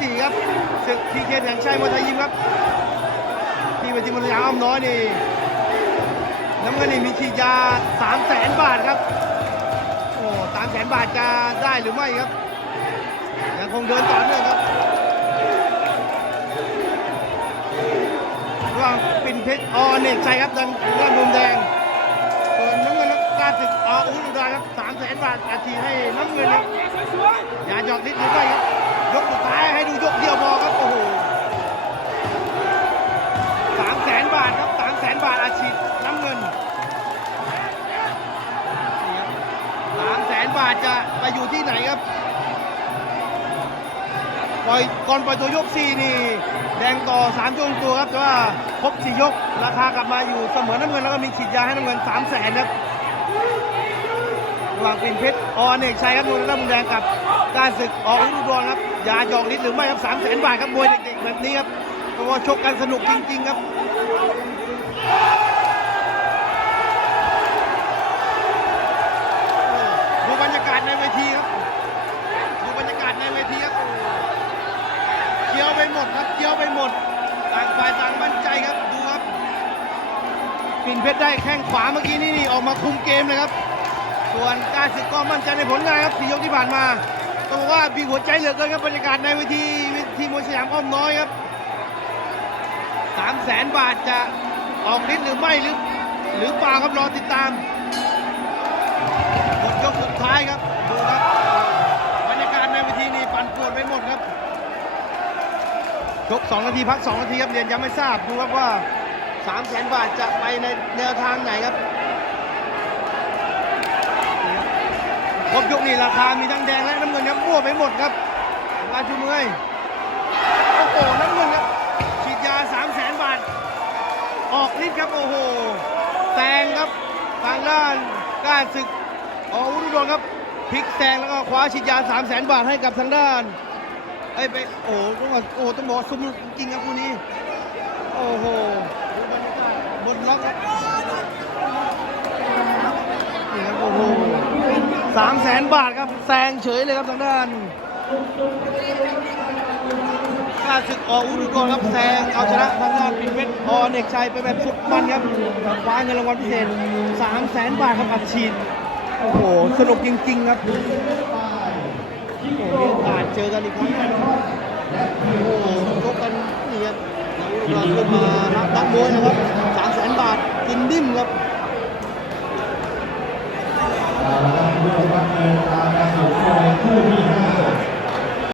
4ครับศึกพีเคแห่งชัยมวยไทยยิมครับ ที่เวทีมวยยามอ้อมน้อยนี่น้ำเงินนี่มีฉีดยา3 0 0แสนบาทครับ โอ้สามแสนบาทจะได้หรือไม่ครับ ยังคงเดินต่อเนื่องครับระหว่างปิ่นเพชรอเนกชัยครับดังด้านมุมแดงส่วนน้ำเงินครับกล้ารศึกออุดรครับสามแสนบาทอาชีให้น้ำเงินครับอย่าหยอกนิดหรือไม่ครับ ยกสุดท้ายให้ดูยกเดียวพอครับ โอ้โหสามแสนบาทครับสามแสนบาทอาชีพน้ำเงินสามแสนบาทจะไปอยู่ที่ไหนครับปล่อยก่อนปล่อยตัวยก4นี่แดงต่อ3ช่วงตัวครับแต่ว่าครบ4ยก ราคากลับมาอยู่เสมอน้ำเงินแล้วก็มีฉีดยาให้น้ำเงิน3 0 0แสนครับ ว่างปิ่นเพชรอเนกชัยครับมวยน้ำมุมแดงกับการศึกออกอุดรครับยาหยอกนิดหรือไม่ครับ3 0 0แสนบาทครับมวยเด็กๆแบบนี้ครับเพราะว่าชกกันสนุกจริง ๆ ครับดูบรรยากาศในเวทีครับดูบรรยากาศในเวทีครับเคี้ยวไปหมดครับเคี้ยวไปหมดต่างฝ่ายต่างมั่นใจครับดูครับปิ่นเพชรได้แข้งขวาเมื่อกี้นี่นี่ออกมาคุมเกมเลยครับ ส่วนการศึกก็มั่นใจในผลงานครับสี่ยกที่ผ่านมาต้องบอกว่ามีหัวใจเหลือเกินครับบรรยากาศในเวทีเวทีมวยสยามอ้อมน้อยครับสามแสนบาทจะออกฤทธิ์หรือไม่หรือหรือเปล่าครับรอติดตามหมดยกสุดท้ายครับดูครับบรรยากาศในเวทีนี่ปั่นป่วนไปหมดครับชก2นาทีพัก 2 นาทีครับเรียนยังไม่ทราบดูครับว่า3 0 0แสนบาทจะไปในแนวทางไหนครับ ครบยกนี่ราคามีทั้งแดงและน้ำเงินครับมั่วไปหมดครับราชูเมยโอ้โหน้ำเงินครับฉีดยา3 0 0แสนบาท ออกฤทธิ์ครับโอ้โหแซงครับทางด้านก้าศึกออุดรครับพลิกแซงแล้วก็คว้าฉีดยา3 0 0แสนบาทให้กับทางด้านไอ้ยไปโอ้โหต้องบอกโอ้โหต้องบอกซุ้มจริงครับคู่นี้ โอ้โหดูบรรยากาศบนล็อกครับนี่ครับโอ้โห สามแสนบาทครับแซงเฉยเลยครับทางด้านกล้าศึกออุดรครับแซงเอาชนะทางด้านปินเพชรอเนกชัยไปแบบสุดมันครับคว้าเงินรางวัลพิเศษ3 0 0แสนบาทครับอัดฉีดโอ้โหสนุกจริง ๆ ครับโอ้โหมีโอกาสเจอกันอีกครั้งโอ้โหชกกันนี่ครับเราขึ้นมารับนักมวยนะครับสามแสนบาทกินดิ้มครับ เอาละครับเพื่อว่าเดินทางมาสู่คู่ที่